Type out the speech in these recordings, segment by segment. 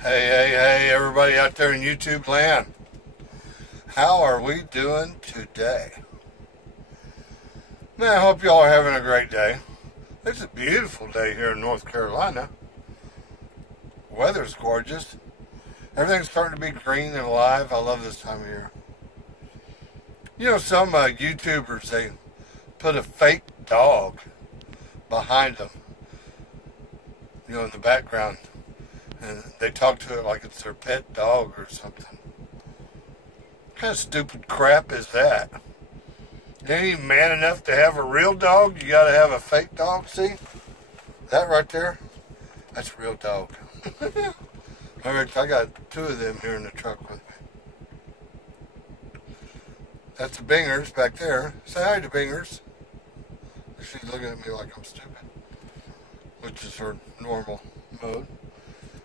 Hey, everybody out there in YouTube land. How are we doing today? Man, I hope y'all are having a great day. It's a beautiful day here in North Carolina. Weather's gorgeous. Everything's starting to be green and alive. I love this time of year. You know, some YouTubers, they put a fake dog behind them, you know, in the background. And they talk to it like it's their pet dog or something. What kind of stupid crap is that? You ain't even man enough to have a real dog. You gotta have a fake dog. See? That right there? That's a real dog. Alright, I got two of them here in the truck with me. That's the Bingers back there. Say hi to Bingers. She's looking at me like I'm stupid, which is her normal mode.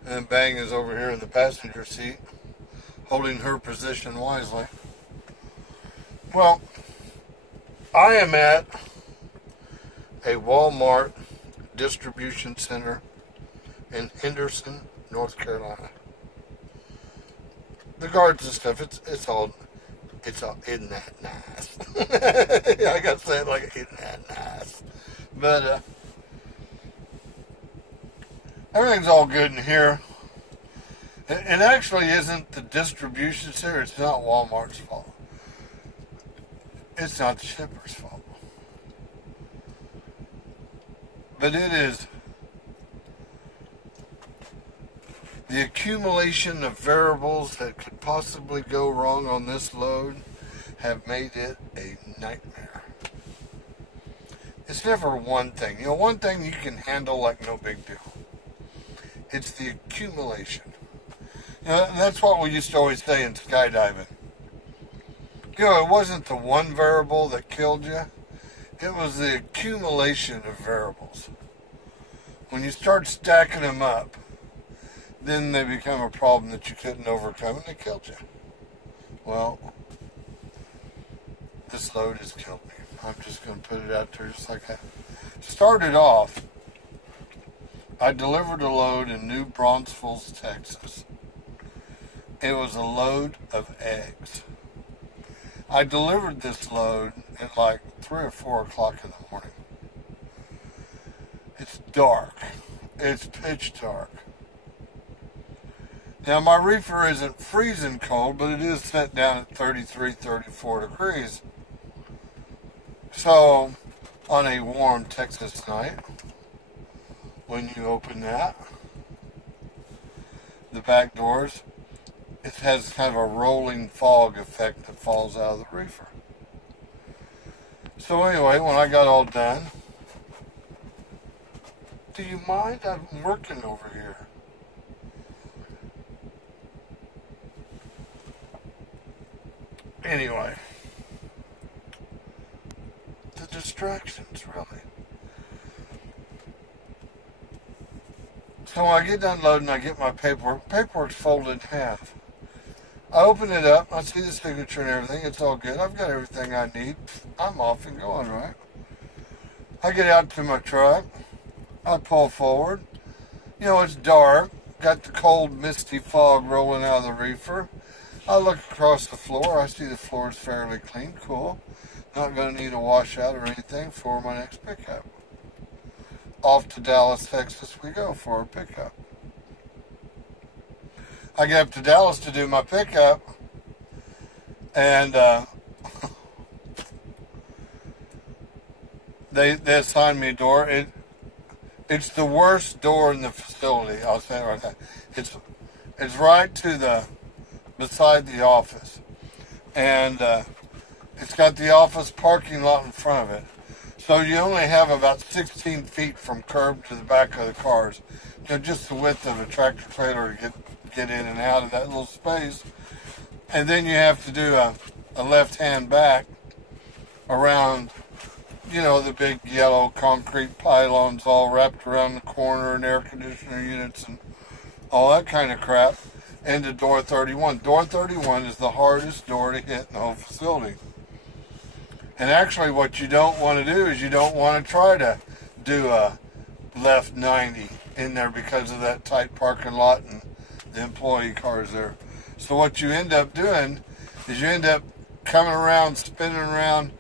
And Bang is over here in the passenger seat, holding her position wisely. Well, I am at a Walmart distribution center in Henderson, North Carolina. The guards and stuff, it's all, isn't that nice? I gotta say it like, isn't that nice? But, everything's all good in here. It actually isn't the distribution center. It's not Walmart's fault. It's not the shipper's fault. But it is the accumulation of variables that could possibly go wrong on this load have made it a nightmare. It's never one thing. You know, one thing you can handle like no big deal. It's the accumulation. You know, that's what we used to always say in skydiving. You know, it wasn't the one variable that killed you. It was the accumulation of variables. When you start stacking them up, then they become a problem that you couldn't overcome and they killed you. Well, this load has killed me. I'm just going to put it out there just like that. Started off, I delivered a load in New Braunfels, Texas. It was a load of eggs. I delivered this load at like 3 or 4 o'clock in the morning. It's dark. It's pitch dark. Now my reefer isn't freezing cold, but it is set down at 33, 34 degrees. So, on a warm Texas night, when you open that, the back doors, it has kind of a rolling fog effect that falls out of the reefer. So anyway, when I got all done, do you mind? I'm working over here. Anyway, the distractions, really. So when I get done loading, I get my paperwork. Paperwork's folded in half. I open it up, I see the signature and everything, it's all good. I've got everything I need. I'm off and going, right? I get out to my truck, I pull forward. You know, it's dark, got the cold, misty fog rolling out of the reefer. I look across the floor, I see the floor is fairly clean, cool. Not going to need a washout or anything for my next pickup. Off to Dallas, Texas we go for a pickup. I get up to Dallas to do my pickup, and they assigned me a door. It's the worst door in the facility. I'll say it right there. It's right to the beside the office, and it's got the office parking lot in front of it. So you only have about 16 feet from curb to the back of the cars. You know, just the width of a tractor trailer to get in and out of that little space. And then you have to do a left-hand back around, you know, the big yellow concrete pylons all wrapped around the corner and air conditioner units and all that kind of crap. And to door 31. Door 31 is the hardest door to hit in the whole facility. And actually what you don't want to do is you don't want to try to do a left 90 in there because of that tight parking lot and the employee cars there. So what you end up doing is you end up coming around, spinning around,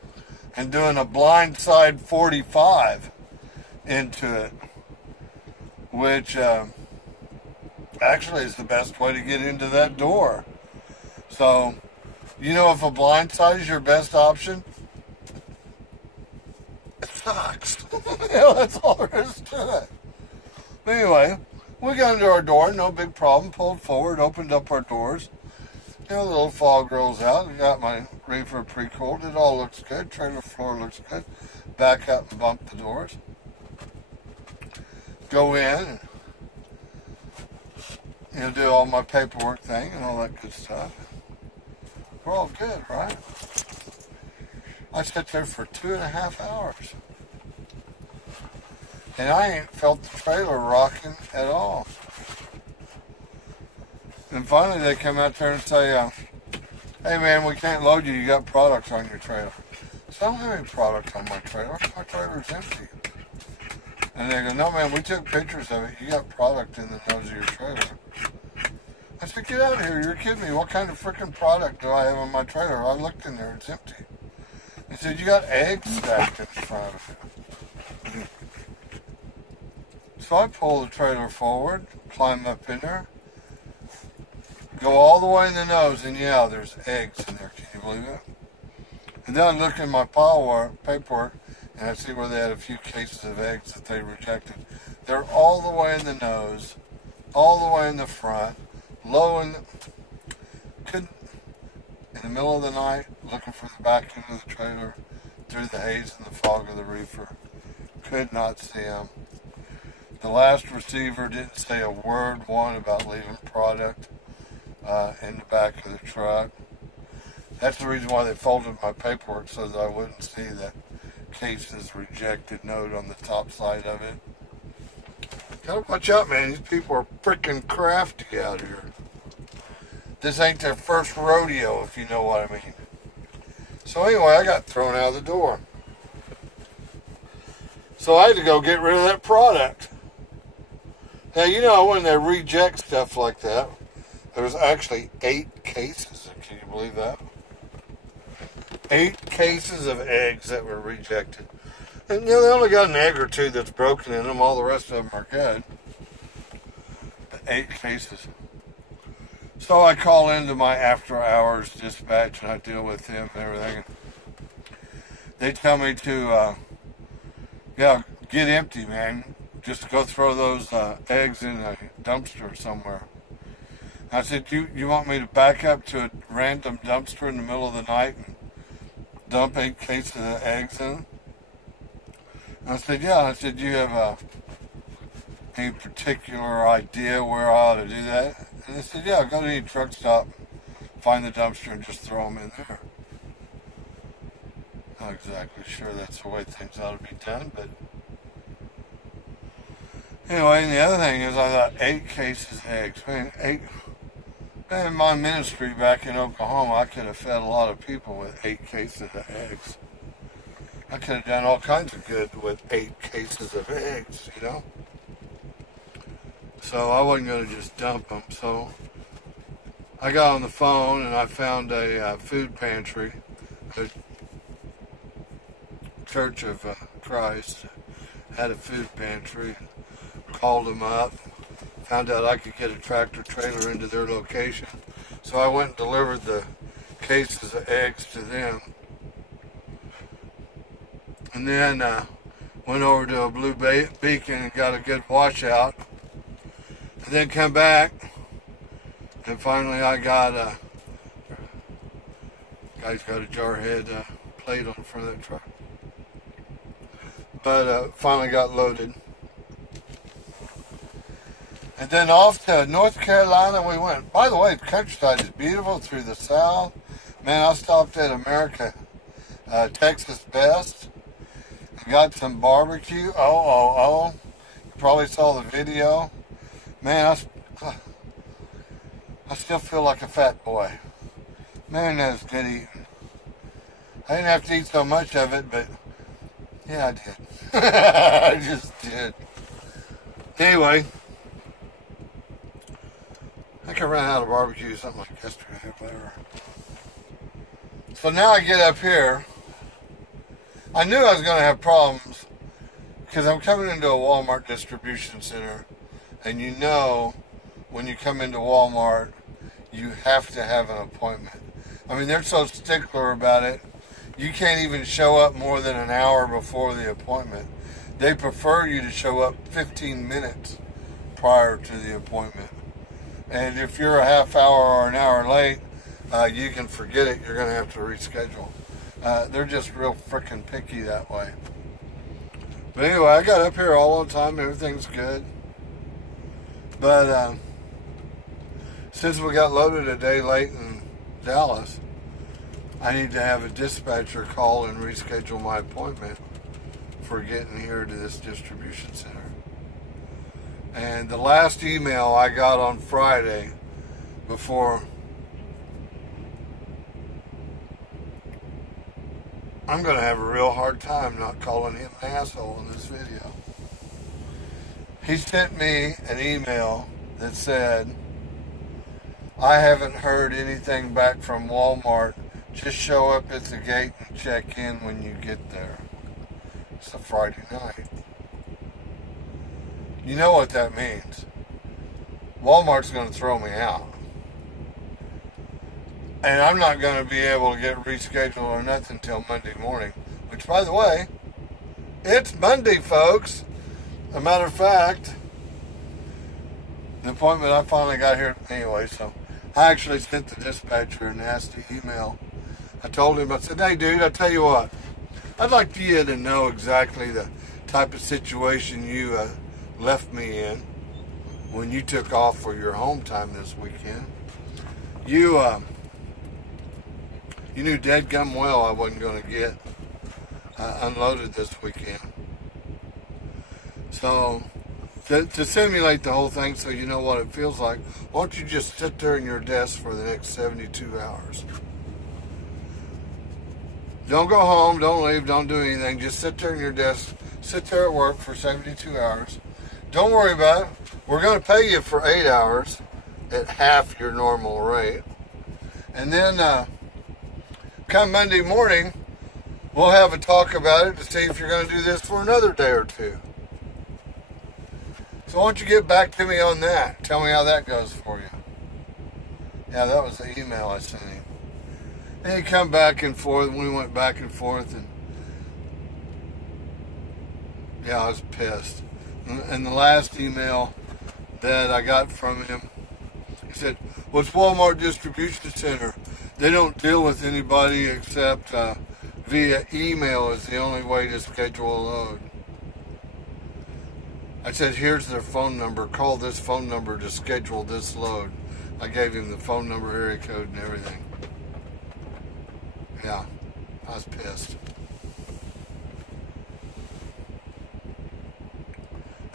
and doing a blindside 45 into it, which actually is the best way to get into that door. So, you know, if a blindside is your best option, it sucks. That's all there is to it. But anyway, we got into our door, no big problem. Pulled forward, opened up our doors. You know, the little fog rolls out. I got my reefer pre-cooled. It all looks good. Trailer floor looks good. Back up and bump the doors. Go in and, you know, do all my paperwork thing and all that good stuff. We're all good, right? I sat there for 2.5 hours. And I ain't felt the trailer rocking at all. And finally they come out there and say, hey man, we can't load you, you got product on your trailer. So I don't have any product on my trailer. My trailer's empty. And they go, no man, we took pictures of it. You got product in the nose of your trailer. I said, get out of here, you're kidding me. What kind of freaking product do I have on my trailer? I looked in there, it's empty. He said, you got eggs stacked in front of you. So I pull the trailer forward, climb up in there, go all the way in the nose, and yeah, there's eggs in there. Can you believe it? And then I look in my paperwork, and I see where they had a few cases of eggs that they rejected. They're all the way in the nose, all the way in the front, low in the middle of the night, looking for the back end of the trailer, through the haze and the fog of the reefer. Could not see them. The last receiver didn't say a word, one, about leaving product in the back of the truck. That's the reason why they folded my paperwork, so that I wouldn't see the cases rejected note on the top side of it. Gotta watch out, man. These people are freaking crafty out here. This ain't their first rodeo, if you know what I mean. So anyway, I got thrown out of the door. So I had to go get rid of that product. Now, you know, when they reject stuff like that, there was actually 8 cases. Can you believe that? 8 cases of eggs that were rejected. And, you know, they only got an egg or 2 that's broken in them. All the rest of them are good. But 8 cases. So I call into my after-hours dispatch, and I deal with them and everything. They tell me to, yeah, get empty, man. Just go throw those eggs in a dumpster somewhere. I said, you want me to back up to a random dumpster in the middle of the night and dump 8 cases of eggs in them? I said, yeah. I said, do you have any particular idea where I ought to do that? And they said, yeah, go to any truck stop, find the dumpster, and just throw them in there. Not exactly sure that's the way things ought to be done, but anyway, and the other thing is I thought 8 cases of eggs. Man, 8. Man, in my ministry back in Oklahoma, I could have fed a lot of people with 8 cases of eggs. I could have done all kinds of good with 8 cases of eggs, you know. So I wasn't going to just dump them. So I got on the phone and I found a food pantry, a Church of Christ had a food pantry. Called them up, found out I could get a tractor trailer into their location. So I went and delivered the cases of eggs to them. And then went over to a Blue Beacon and got a good washout. And then come back, and finally I got guy's got a jarhead plate on the front of that truck. But finally got loaded. And then off to North Carolina we went. By the way, the countryside is beautiful through the south. Man, I stopped at America, Texas Best, and got some barbecue. You probably saw the video. Man, I still feel like a fat boy. Man, that was good eating. I didn't have to eat so much of it, but yeah, I did. I just did. Anyway, I think I ran out of barbecue, something like yesterday or whatever. So now I get up here. I knew I was going to have problems because I'm coming into a Walmart distribution center, and you know when you come into Walmart, you have to have an appointment. I mean, they're so stickler about it. You can't even show up more than an hour before the appointment. They prefer you to show up 15 minutes prior to the appointment. And if you're a half hour or an hour late, you can forget it. You're going to have to reschedule. They're just real freaking picky that way. But anyway, I got up here all on time. Everything's good. But since we got loaded a day late in Dallas, I need to have a dispatcher call and reschedule my appointment for getting here to this distribution center. And the last email I got on Friday before, I'm going to have a real hard time not calling him an asshole in this video. He sent me an email that said, I haven't heard anything back from Walmart. Just show up at the gate and check in when you get there. It's a Friday night. You know what that means. Walmart's going to throw me out. And I'm not going to be able to get rescheduled or nothing until Monday morning. Which, by the way, it's Monday, folks. As a matter of fact, the appointment I finally got here anyway, so I actually sent the dispatcher a nasty email. I told him, I said, hey, dude, I tell you what, I'd like you to know exactly the type of situation you left me in when you took off for your home time this weekend. You knew dead-gum well I wasn't going to get unloaded this weekend. So, to simulate the whole thing so you know what it feels like, why don't you just sit there in your desk for the next 72 hours? Don't go home, don't leave, don't do anything. Just sit there in your desk, sit there at work for 72 hours. Don't worry about it. We're going to pay you for 8 hours at half your normal rate. And then come Monday morning, we'll have a talk about it to see if you're going to do this for another day or two. So why don't you get back to me on that? Tell me how that goes for you. Yeah, that was the email I sent him. And he come back and forth, and we went back and forth, and yeah, I was pissed. And the last email that I got from him, he said, well, it's Walmart Distribution Center. They don't deal with anybody except via email is the only way to schedule a load. I said, here's their phone number. Call this phone number to schedule this load. I gave him the phone number, area code, and everything. Yeah, I was pissed.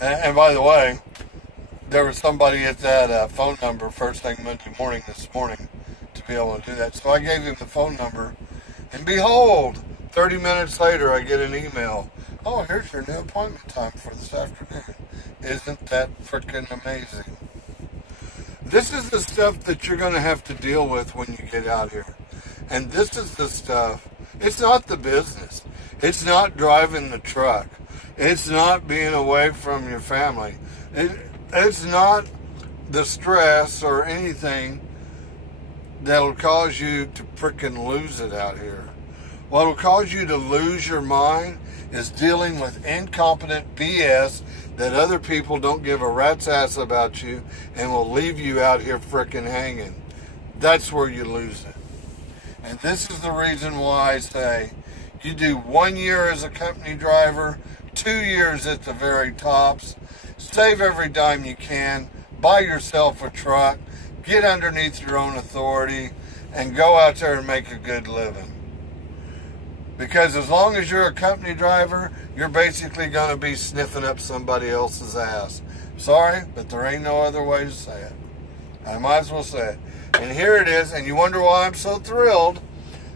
And by the way, there was somebody at that phone number first thing Monday morning this morning to be able to do that. So I gave him the phone number, and behold, 30 minutes later I get an email. Oh, here's your new appointment time for this afternoon. Isn't that freaking amazing? This is the stuff that you're going to have to deal with when you get out here. And this is the stuff. It's not the business. It's not driving the truck. It's not being away from your family. It's not the stress or anything that'll cause you to frickin' lose it out here. What'll cause you to lose your mind is dealing with incompetent BS that other people don't give a rat's ass about you and will leave you out here frickin' hanging. That's where you lose it. And this is the reason why I say you do 1 year as a company driver, 2 years at the very tops, save every dime you can, buy yourself a truck, get underneath your own authority, and go out there and make a good living. Because as long as you're a company driver, you're basically going to be sniffing up somebody else's ass. Sorry, but there ain't no other way to say it. I might as well say it. And here it is, and you wonder why I'm so thrilled.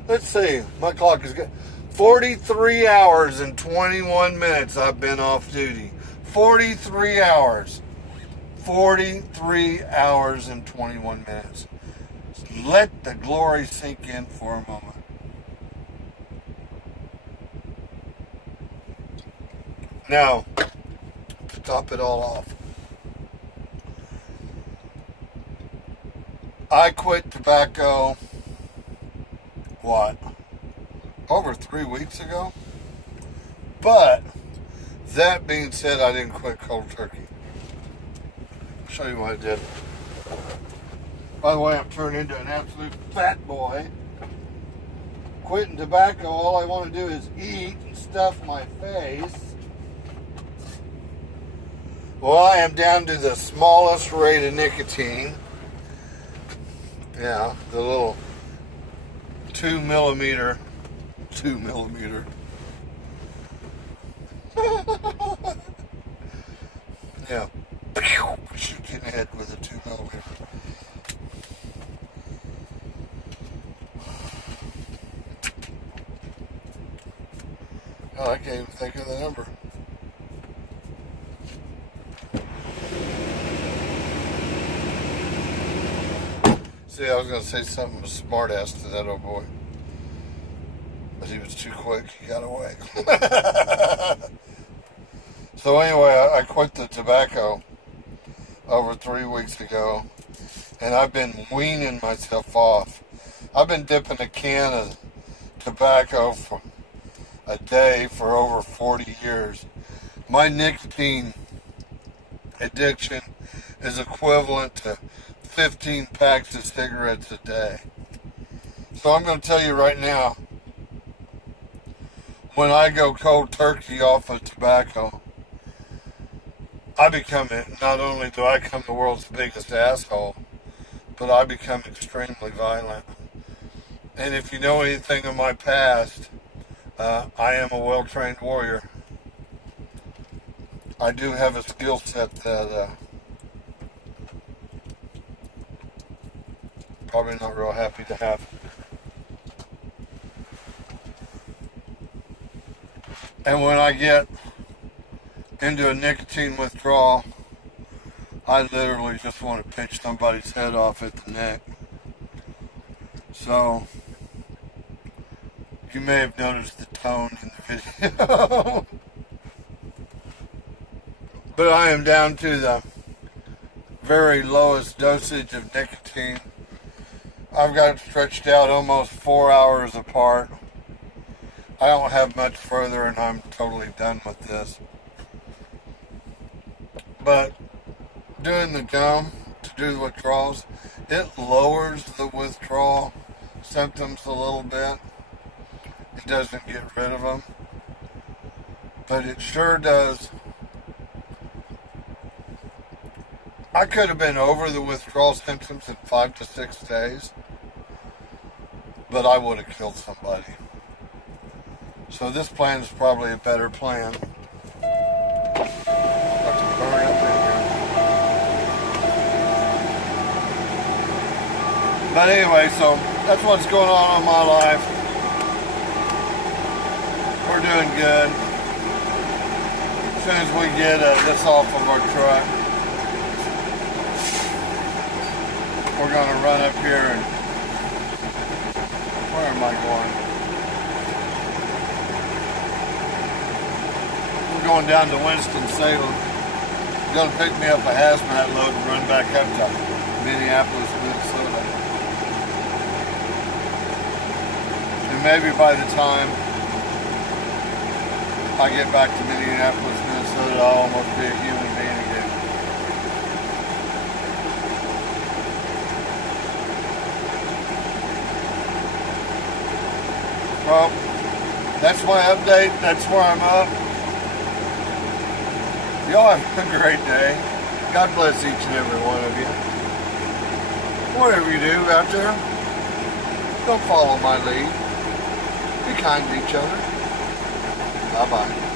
Let's see, my clock is good. 43 hours and 21 minutes I've been off duty. 43 hours. 43 hours and 21 minutes. Let the glory sink in for a moment. Now, to top it all off, I quit tobacco, over 3 weeks ago? But, that being said, I didn't quit cold turkey. I'll show you what I did. By the way, I'm turning into an absolute fat boy. Quitting tobacco, all I want to do is eat and stuff my face. Well, I am down to the smallest rate of nicotine. Yeah, the little 2 millimeter. Yeah. Shoot you in the head with a 2 millimeter. Oh, I can't even think of the number. See, I was going to say something smart ass to that old boy. But he was too quick. He got away. So anyway, I quit the tobacco over 3 weeks ago. And I've been weaning myself off. I've been dipping a can of tobacco for a day for over 40 years. My nicotine addiction is equivalent to 15 packs of cigarettes a day. So I'm going to tell you right now, when I go cold turkey off of tobacco, I become it. Not only do I become the world's biggest asshole, but I become extremely violent. And if you know anything of my past, I am a well-trained warrior. I do have a skill set that probably not real happy to have. And when I get into a nicotine withdrawal, I literally just want to pinch somebody's head off at the neck. So, you may have noticed the tone in the video. But I am down to the very lowest dosage of nicotine. I've got it stretched out almost 4 hours apart. I don't have much further and I'm totally done with this. But doing the gum to do the withdrawals, it lowers the withdrawal symptoms a little bit. It doesn't get rid of them. But it sure does. I could have been over the withdrawal symptoms in 5 to 6 days. But I would have killed somebody. So this plan is probably a better plan. Have to burn up in here. But anyway, so that's what's going on in my life. We're doing good. As soon as we get this off of our truck, we're going to run up here and... Where am I going? We're going down to Winston-Salem. Going to pick me up a hazmat load and run back up to Minneapolis, Minnesota. And maybe by the time I get back to Minneapolis, Minnesota, I'll almost be a human being again. Well, that's my update. That's where I'm up. Y'all have a great day. God bless each and every one of you. Whatever you do out there, don't follow my lead. Be kind to each other. Bye-bye.